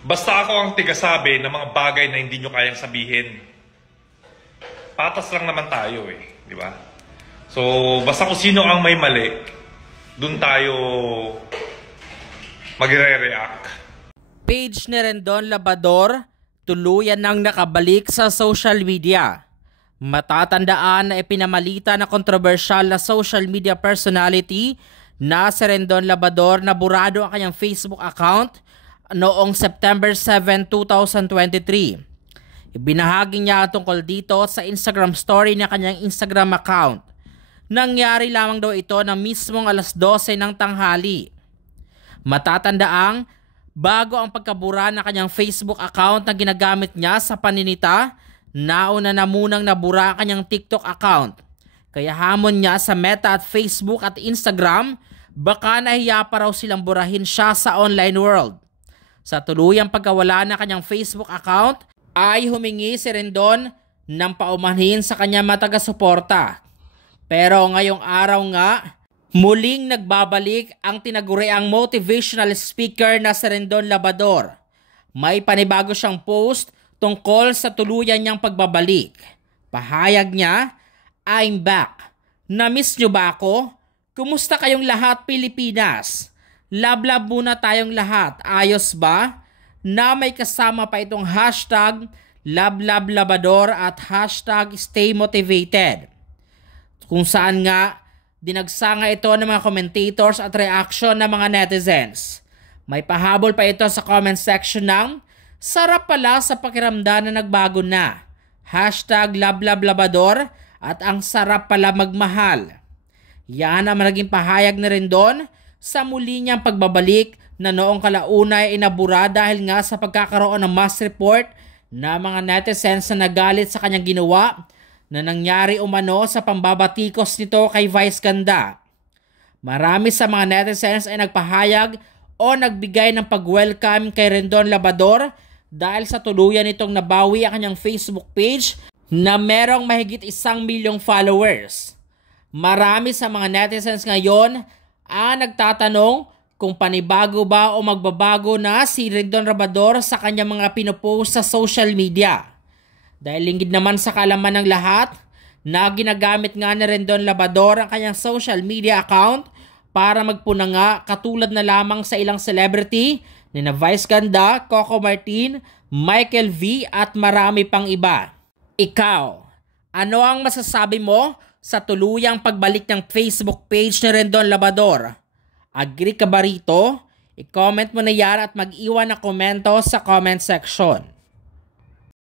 Basta ako ang tigasabi ng mga bagay na hindi nyo kayang sabihin. Patas lang naman tayo eh, di ba? So, basta kung sino ang may mali, dun tayo magre-react. Page ni Rendon Labrador, tuluyan nang nakabalik sa social media. Matatandaan na ipinamalita na kontrobersyal na social media personality na si Rendon Labrador na burado ang kanyang Facebook account noong September 7, 2023. Ibinahagi niya tungkol dito sa Instagram story ng kanyang Instagram account. Nangyari lamang daw ito ng mismong alas 12 ng tanghali. Matatandaang bago ang pagkabura ng kanyang Facebook account na ginagamit niya sa paninita, nauna na munang nabura ang kanyang TikTok account. Kaya hamon niya sa Meta at Facebook at Instagram, baka nahiya pa raw silang burahin siya sa online world. Sa tuluyang pagkawala ng kanyang Facebook account, ay humingi si Rendon ng paumanhin sa kanyang mataga-suporta. Pero ngayong araw nga, muling nagbabalik ang tinaguriang motivational speaker na si Rendon Labrador. May panibago siyang post tungkol sa tuluyan niyang pagbabalik. Pahayag niya, "I'm back. Na-miss niyo ba ako? Kumusta kayong lahat, Pilipinas? Lablab muna tayong lahat, ayos ba?" Na may kasama pa itong hashtag #LabLabLabrador at hashtag #StayMotivated. Kung saan nga, dinagsa nga ito ng mga commentators at reaction ng mga netizens. May pahabol pa ito sa comment section ng, "Sarap pala sa pakiramdam na nagbago na. Hashtag #LabLabLabrador at ang sarap pala magmahal." Yan ang naging pahayag na rin doon sa muli niyang pagbabalik na noong kalauna ay inabura dahil nga sa pagkakaroon ng mass report na mga netizens na nagalit sa kanyang ginawa na nangyari umano sa pambabatikos nito kay Vice Ganda. Marami sa mga netizens ay nagpahayag o nagbigay ng pag-welcome kay Rendon Labrador dahil sa tuluyan nitong nabawi ang kanyang Facebook page na merong mahigit 1,000,000 followers. Marami sa mga netizens ngayon ang nagtatanong kung panibago ba o magbabago na si Rendon Labrador sa kanyang mga pinopost sa social media. Dahil lingid naman sa kalaman ng lahat na ginagamit nga ni Rendon Labrador ang kanyang social media account para magpuna nga katulad na lamang sa ilang celebrity ni na Vice Ganda, Coco Martin, Michael V at marami pang iba. Ikaw, ano ang masasabi mo sa tuluyang pagbalik ng Facebook page ni Rendon Labrador? Agree ka ba rito? I-comment mo na yan at mag-iwan na komento sa comment section.